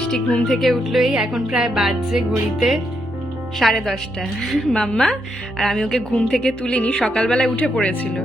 মিষ্টি ঘুম থেকে উঠলোই এখন প্রায় বাজছে ঘড়িতে সাড়ে দশটা। মাম্মা, আর আমি ওকে ঘুম থেকে তুলিনি, সকালবেলায় উঠে পড়েছিল।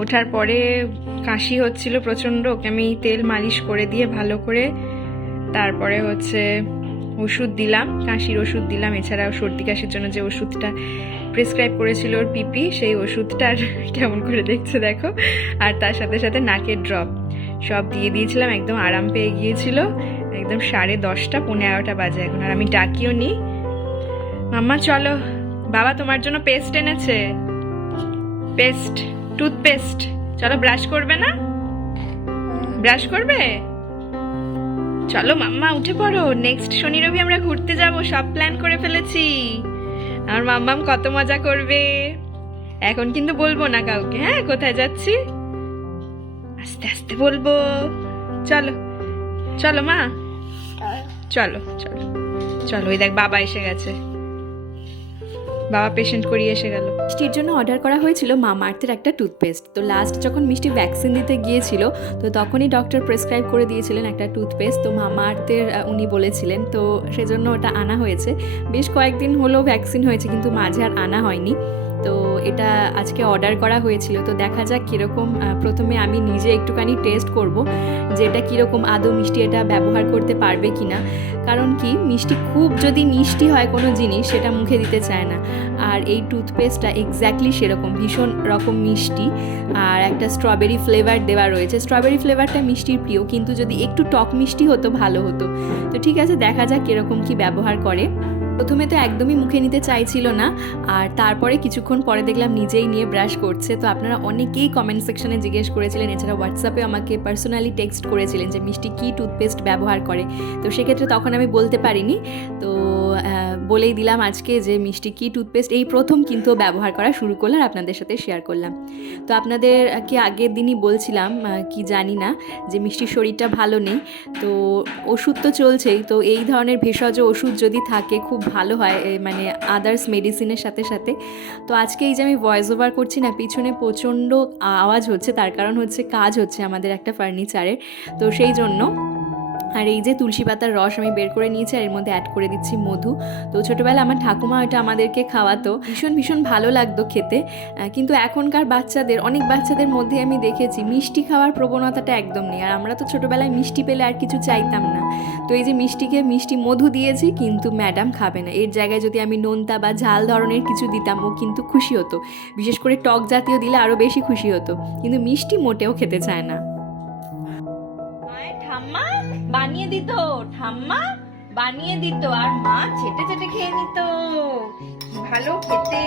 ওঠার পরে কাশি হচ্ছিল প্রচণ্ড, ওকে আমি তেল মালিশ করে দিয়ে ভালো করে তারপরে হচ্ছে ওষুধ দিলাম, কাশির ওষুধ দিলাম। এছাড়াও সর্দি কাশির জন্য যে ওষুধটা প্রেসক্রাইব করেছিল ওর পিপি, সেই ওষুধটার কেমন করে দেখছে দেখো। আর তার সাথে সাথে নাকের ড্রপ সব দিয়ে দিয়েছিলাম, একদম আরাম পেয়ে গিয়েছিল। একদম সাড়ে দশটা পনেরো এগারোটা বাজে এখন, আর আমি ডাকিও নি। মাম্মা, চলো। বাবা তোমার জন্য পেস্ট এনেছে। পেস্ট টুথপেস্ট চলো ব্রাশ করবে না? ব্রাশ করবে? চলো, মাম্মা, উঠে পড়ো। নেক্সট শনি, রবি আমরা ঘুরতে যাব, সব প্ল্যান করে ফেলেছি। আমার মাম্মাম কত মজা করবে। এখন কিন্তু বলব না কাউকে হ্যাঁ? কোথায় যাচ্ছি? আস্তে আস্তে বলব। চলো চলো, মা। চলো চলো। চলো, ওই দেখ, বাবা এসে গেছে। বাবা পেশেন্ট করিয়ে এসে গেল। মিষ্টির জন্য অর্ডার করা হয়েছিল মামার্থের একটা টুথপেস্ট তো লাস্ট যখন মিষ্টি ভ্যাকসিন দিতে গিয়েছিল, তো তখনই ডক্টর প্রেসক্রাইব করে দিয়েছিলেন একটা টুথপেস্ট তো মামার্থের উনি বলেছিলেন, তো সেজন্য ওটা আনা হয়েছে। বেশ কয়েকদিন হলো ভ্যাকসিন হয়েছে, কিন্তু মাঝে আর আনা হয়নি। তো এটা আজকে অর্ডার করা হয়েছিল। তো দেখা যাক কীরকম প্রথমে আমি নিজে একটুখানি টেস্ট করব যে এটা কীরকম, আদৌ মিষ্টি এটা ব্যবহার করতে পারবে কি না কারণ কি, মিষ্টি খুব যদি মিষ্টি হয় কোনো জিনিস, সেটা মুখে দিতে চায় না। আর এই টুথপেস্টটা এক্স্যাক্টলি সেরকম, ভীষণ রকম মিষ্টি। আর একটা স্ট্রবেরি ফ্লেভার দেওয়া রয়েছে। স্ট্রবেরি ফ্লেভারটা মিষ্টির প্রিয়, কিন্তু যদি একটু টক মিষ্টি হতো, ভালো হতো। তো ঠিক আছে, দেখা যাক কীরকম কি ব্যবহার করে। প্রথমে তো একদমই মুখে নিতে চাইছিল না, আর তারপরে কিছুক্ষণ পরে দেখলাম নিজেই নিয়ে ব্রাশ করছে। তো আপনারা অনেকেই কমেন্ট সেকশনে জিজ্ঞেস করেছিলেন এছাড়া হোয়াটসঅ্যাপে আমাকে পার্সোনালি টেক্সট করেছিলেন যে, মিষ্টি কী টুথপেস্ট ব্যবহার করে? তো সেক্ষেত্রে তখন আমি বলতে পারিনি। তো বলেই দিলাম আজকে যে মিষ্টি কি টুথপেস্ট এই প্রথম কিন্তু ব্যবহার করা শুরু করল আর আপনাদের সাথে শেয়ার করলাম। তো আপনাদেরকে আগের দিনই বলছিলাম কি জানি না, যে মিষ্টির শরীরটা ভালো নেই, তো ওষুধ তো চলছেই, তো এই ধরনের ভেষজ ওষুধ যদি থাকে খুব ভালো হয় মানে আদার্স মেডিসিনের সাথে সাথে। তো আজকে এই যে আমি ভয়েস ওভার করছি না, পিছনে প্রচণ্ড আওয়াজ হচ্ছে, তার কারণ হচ্ছে কাজ হচ্ছে আমাদের একটা ফার্নিচারের তো সেই জন্য আর এই যে তুলসী পাতার রস আমি বের করে নিয়েছি আর এর মধ্যে অ্যাড করে দিচ্ছি মধু। তো ছোটোবেলা আমার ঠাকুমা ওটা আমাদেরকে খাওয়াতো। ভীষণ ভীষণ ভালো লাগতো খেতে। কিন্তু এখনকার বাচ্চাদের, অনেক বাচ্চাদের মধ্যে আমি দেখেছি মিষ্টি খাওয়ার প্রবণতাটা একদম নেই। আর আমরা তো ছোটোবেলায় মিষ্টি পেলে আর কিছু চাইতাম না। তো এই যে মিষ্টিকে, মিষ্টি মধু দিয়েছি কিন্তু ম্যাডাম খাবে না। এর জায়গায় যদি আমি নোনতা বা ঝাল ধরনের কিছু দিতাম, ও কিন্তু খুশি হতো। বিশেষ করে টক জাতীয় দিলে আরও বেশি খুশি হতো। কিন্তু মিষ্টি মোটেও খেতে চায় না। বানিয়ে দিত ঠাম্মা? বানিয়ে দিত আর মা ছেটে ছেটে খেয়ে নিত। ভালো খেতে।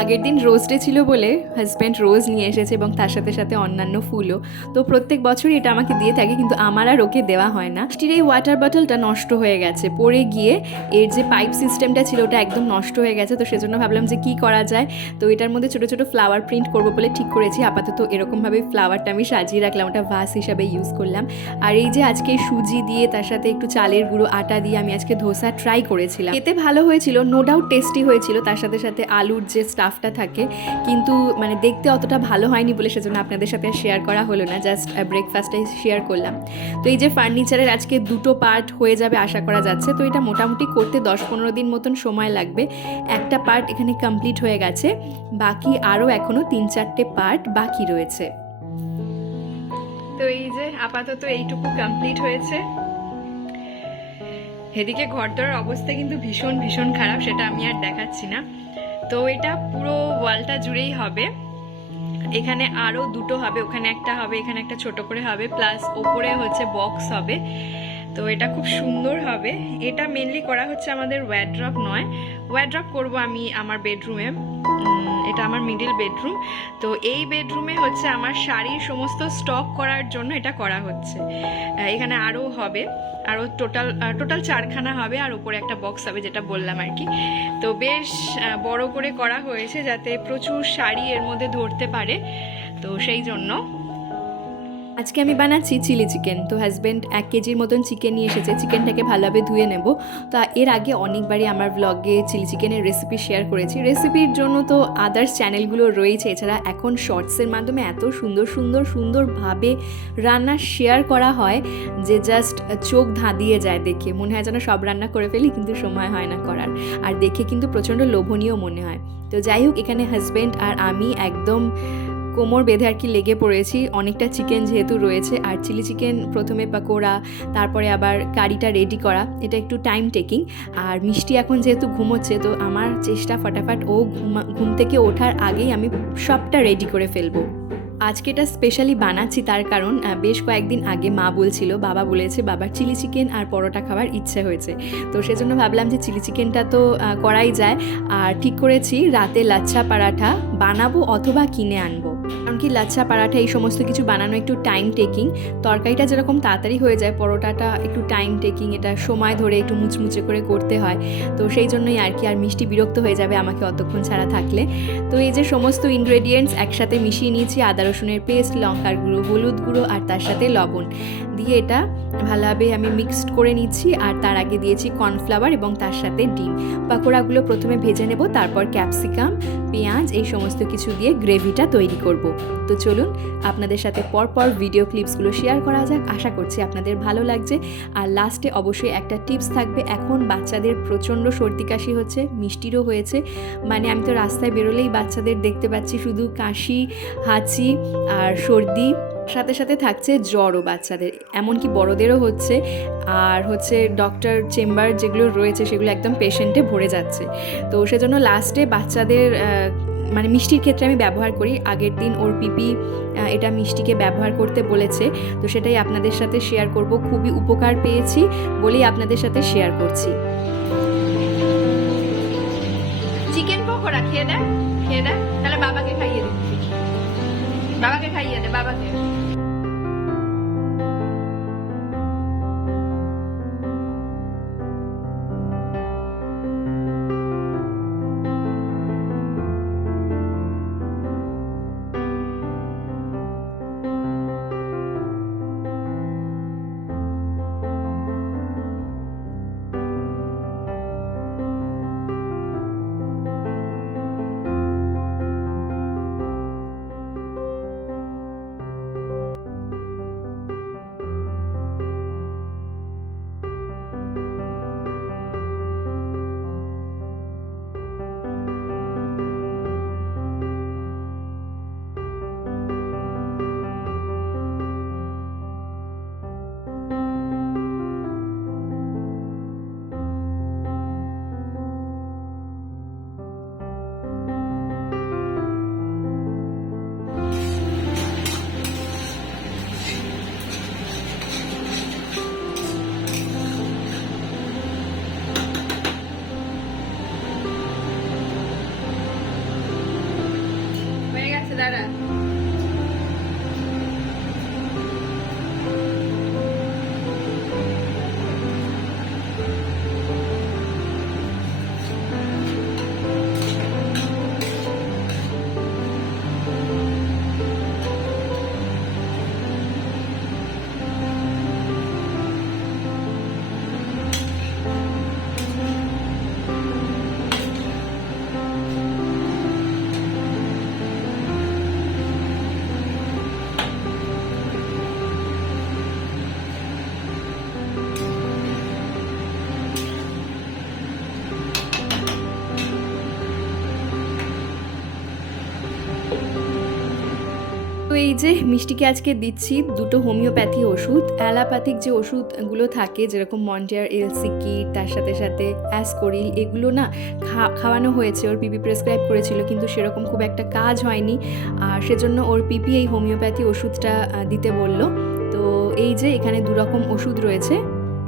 আগের দিন রোজ ডে ছিল বলে হাজব্যান্ড রোজ নিয়ে এসেছে এবং তার সাথে সাথে অন্যান্য ফুলও। তো প্রত্যেক বছরই এটা আমাকে দিয়ে থাকে কিন্তু আমার আর ওকে দেওয়া হয় না। স্টির এই ওয়াটার বটলটা নষ্ট হয়ে গেছে। পড়ে গিয়ে এর যে পাইপ সিস্টেমটা ছিল ওটা একদম নষ্ট হয়ে গেছে। তো সেজন্য ভাবলাম যে কি করা যায়? তো এটার মধ্যে ছোটো ছোটো ফ্লাওয়ার প্রিন্ট করব বলে ঠিক করেছি। আপাতত এরকমভাবে ফ্লাওয়ারটা আমি সাজিয়ে রাখলাম। ওটা ভাস হিসাবে ইউজ করলাম। আর এই যে আজকে সুজি দিয়ে তার সাথে একটু চালের গুঁড়ো, আটা দিয়ে আমি আজকে ধোসা ট্রাই করেছিলাম। এতে ভালো হয়েছিল নো ডাউট টেস্টি হয়েছিল। তার সাথে সাথে আলুর যে স্টাফটা থাকে, কিন্তু মানে দেখতে অতটা ভালো হয়নি বলে সেজন্য আপনাদের সাথে শেয়ার করা হলো না জাস্ট ব্রেকফাস্টে শেয়ার করলাম। তো এই যে ফার্নিচারের আজকে দুটো পার্ট হয়ে যাবে আশা করা যাচ্ছে, তো এটা মোটামুটি করতে দশ পনেরো দিন মতন সময় লাগবে। একটা পার্ট এখানে কমপ্লিট হয়ে গেছে, বাকি আরও এখনও তিন চারটে পার্ট বাকি রয়েছে। তো এই যে আপাতত এইটুকু কমপ্লিট হয়েছে। এদিকে ঘর ঘরদোর অবস্থা কিন্তু ভীষণ ভীষণ খারাপ, সেটা আমি আর দেখাচ্ছি না। তো এটা পুরো ওয়ালটা জুড়েই হবে। এখানে আরও দুটো হবে, ওখানে একটা হবে, এখানে একটা ছোট করে হবে, প্লাস ওপরে হচ্ছে বক্স হবে। তো এটা খুব সুন্দর হবে। এটা মেনলি করা হচ্ছে আমাদের ওয়ারড্রপ নয়। ওয়ারড্রপ করব আমি আমার বেডরুমে এটা আমার মিডিল বেডরুম তো এই বেডরুমে হচ্ছে আমার শাড়ির সমস্ত স্টক করার জন্য এটা করা হচ্ছে। এখানে আরও হবে। আরও টোটাল টোটাল চারখানা হবে আর উপরে একটা বক্স হবে যেটা বললাম আর কি। তো বেশ বড় করে করা হয়েছে যাতে প্রচুর শাড়ি এর মধ্যে ধরতে পারে। তো সেই জন্য। আজকে আমি বানাচ্ছি চিলি চিকেন। তো হাজব্যান্ড এক কেজির মতন চিকেন নিয়ে এসেছে। চিকেনটাকে ভালোভাবে ধুয়ে নেব। তো এর আগে অনেকবারই আমার ব্লগে চিলি চিকেনের রেসিপি শেয়ার করেছি। রেসিপির জন্য তো আদার্স চ্যানেলগুলো রয়েছে। এছাড়া এখন শর্টসের মাধ্যমে এত সুন্দর সুন্দর, সুন্দরভাবে রান্না শেয়ার করা হয় যে জাস্ট চোখ ধাঁধিয়ে যায় দেখে। মনে হয় যেন সব রান্না করে ফেলি, কিন্তু সময় হয় না করার। আর দেখে কিন্তু প্রচণ্ড লোভনীয় মনে হয়। তো যাই হোক, এখানে হাজব্যান্ড আর আমি একদম কোমর বেঁধে আর কি লেগে পড়েছি। অনেকটা চিকেন যেহেতু রয়েছে, আর চিলি চিকেন প্রথমে পাকোড়া, তারপরে আবার কারিটা রেডি করা, এটা একটু টাইম টেকিং আর মিষ্টি এখন যেহেতু ঘুমোচ্ছে, তো আমার চেষ্টা ফটাফট ও ঘুমা ঘুম থেকে ওঠার আগেই আমি সবটা রেডি করে ফেলব। আজকে এটা স্পেশালি বানাচ্ছি তার কারণ বেশ কয়েকদিন আগে মা বলছিল, বাবা বলেছে বাবার চিলি চিকেন আর পরোটা খাওয়ার ইচ্ছে হয়েছে। তো সেজন্য ভাবলাম যে চিলি চিকেনটা তো করাই যায়। আর ঠিক করেছি, রাতে লাচ্ছা পরাঠা বানাবো অথবা কিনে আনব। কারণ কি লাচ্ছা, পারাঠা এই সমস্ত কিছু বানানো একটু টাইম টেকিং তরকারিটা যেরকম তাড়াতাড়ি হয়ে যায়, পরোটাটা একটু টাইম টেকিং এটা সময় ধরে একটু মুচমুচে করে করতে হয়। তো সেই জন্যই আর কি, আর মিষ্টি বিরক্ত হয়ে যাবে আমাকে অতক্ষণ ছাড়া থাকলে। তো এই যে সমস্ত ইনগ্রেডিয়েন্টস একসাথে মিশিয়ে নিয়েছি, আদা, রসুনের পেস্ট লঙ্কার গুঁড়ো, হলুদ গুঁড়ো আর তার সাথে লবণ। দিয়ে এটা ভালোভাবে আমি মিক্সড করে নিচ্ছি আর তার আগে দিয়েছি কর্নফ্লাওয়ার এবং তার সাথে ডিম। পাকোড়াগুলো প্রথমে ভেজে নেব, তারপর ক্যাপসিকাম পেঁয়াজ, এই সমস্ত কিছু দিয়ে গ্রেভিটা তৈরি করব। তো চলুন, আপনাদের সাথে পরপর ভিডিও ক্লিপসগুলো শেয়ার করা যাক। আশা করছি আপনাদের ভালো লাগছে। আর লাস্টে অবশ্যই একটা টিপস থাকবে, এখন বাচ্চাদের প্রচণ্ড সর্দি কাশি হচ্ছে, মিষ্টিরও হয়েছে। মানে আমি তো রাস্তায় বেরোলেই বাচ্চাদের দেখতে পাচ্ছি শুধু কাশি, হাঁচি আর সর্দি। সাথে সাথে থাকছে জ্বরও বাচ্চাদের, এমনকি বড়দেরও হচ্ছে। আর হচ্ছে ডক্টর চেম্বার যেগুলো রয়েছে সেগুলো একদম পেশেন্টে ভরে যাচ্ছে। তো সেজন্য লাস্টে বাচ্চাদের মানে মিষ্টির ক্ষেত্রে আমি ব্যবহার করি। আগের দিন ওর পিপি এটা মিষ্টিকে ব্যবহার করতে বলেছে। তো সেটাই আপনাদের সাথে শেয়ার করব। খুবই উপকার পেয়েছি বলেই আপনাদের সাথে শেয়ার করছি। চিকেন পকোড়া, খেয়ে দে খেয়ে দে তাহলে বাবাকে খাইয়ে দিচ্ছি। বাবাকে খাইয়ে দে বাবাকে এই যে মিষ্টিকে আজকে দিচ্ছি, দুটো হোমিওপ্যাথি ওষুধ, অ্যালাপ্যাথিক যে ওষুধগুলো থাকে, যেরকম মন্টিয়ার এলসিকি, তার সাথে সাথে অ্যাসকোরিল, এগুলো না খাওয়ানো হয়েছে, ওর পিপি প্রেসক্রাইব করেছিল, কিন্তু সেরকম খুব একটা কাজ হয়নি। আর সেজন্য ওর পিপি এই হোমিওপ্যাথি ওষুধটা দিতে বলল। তো এই যে এখানে দুরকম ওষুধ রয়েছে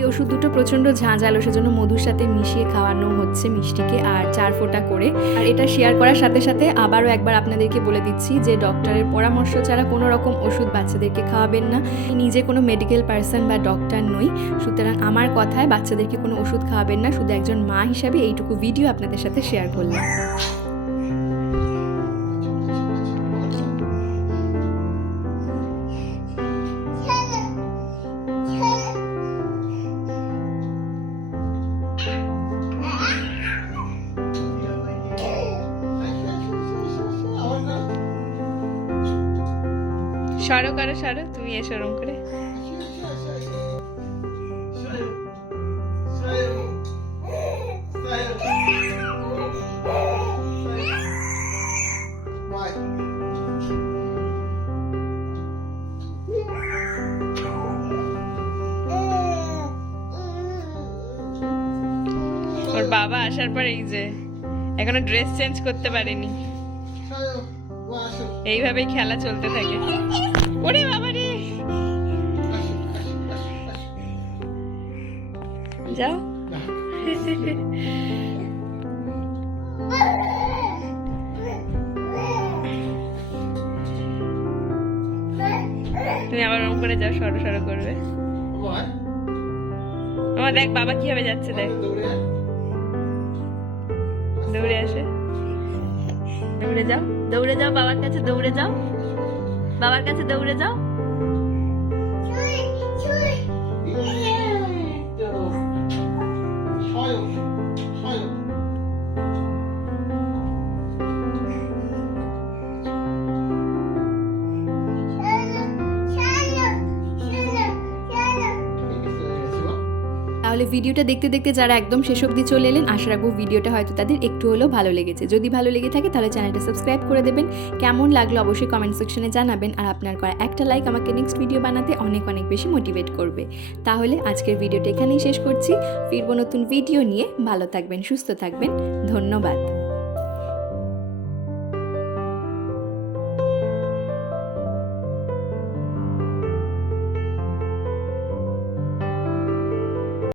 এই ওষুধ দুটো প্রচণ্ড ঝাঁঝালো, সেজন্য মধুর সাথে মিশিয়ে খাওয়ানো হচ্ছে মিষ্টিকে আর চার ফোঁটা করে। আর এটা শেয়ার করার সাথে সাথে আবারও একবার আপনাদেরকে বলে দিচ্ছি যে ডক্টরের পরামর্শ ছাড়া কোনো রকম ওষুধ বাচ্চাদেরকে খাওয়াবেন না। নিজে কোনো মেডিকেল পার্সন বা ডক্টর নই। সুতরাং আমার কথায় বাচ্চাদেরকে কোনো ওষুধ খাওয়াবেন না। শুধু একজন মা হিসাবে এইটুকু ভিডিও আপনাদের সাথে শেয়ার করলাম। সরো, করো সরো, তুমি এসো ওরম করে। ওর বাবা আসার পর এই যে, এখনও ড্রেস চেঞ্জ করতে পারেনি। এইভাবেই খেলা চলতে থাকে। ওরে বাবা রে। যাও। তুমি আবার ওরকম করে যাও সরো সরো করবে। আমার দেখ বাবা কীভাবে যাচ্ছে দেখ। দৌড়ে আসে। দৌড়ে যাও দৌড়ে যাও বাবার কাছে দৌড়ে যাও। বাবার কাছে দৌড়ে যাও। তাহলে ভিডিওটা দেখতে দেখতে যারা একদম শেষ অবধি চলে এলেন, আশা রাখব ভিডিওটা হয়তো তাদের একটু হলেও ভালো লেগেছে। যদি ভালো লেগে থাকে তাহলে চ্যানেলটা সাবস্ক্রাইব করে দেবেন। কেমন লাগল অবশ্যই কমেন্ট সেকশনে জানাবেন আর আপনার করা একটা লাইক আমাকে নেক্সট ভিডিও বানাতে অনেক অনেক বেশি মোটিভেট করবে। তাহলে আজকের ভিডিওটা এখানেই শেষ করছি। ফিরবো নতুন ভিডিও নিয়ে। ভালো থাকবেন, সুস্থ থাকবেন। ধন্যবাদ।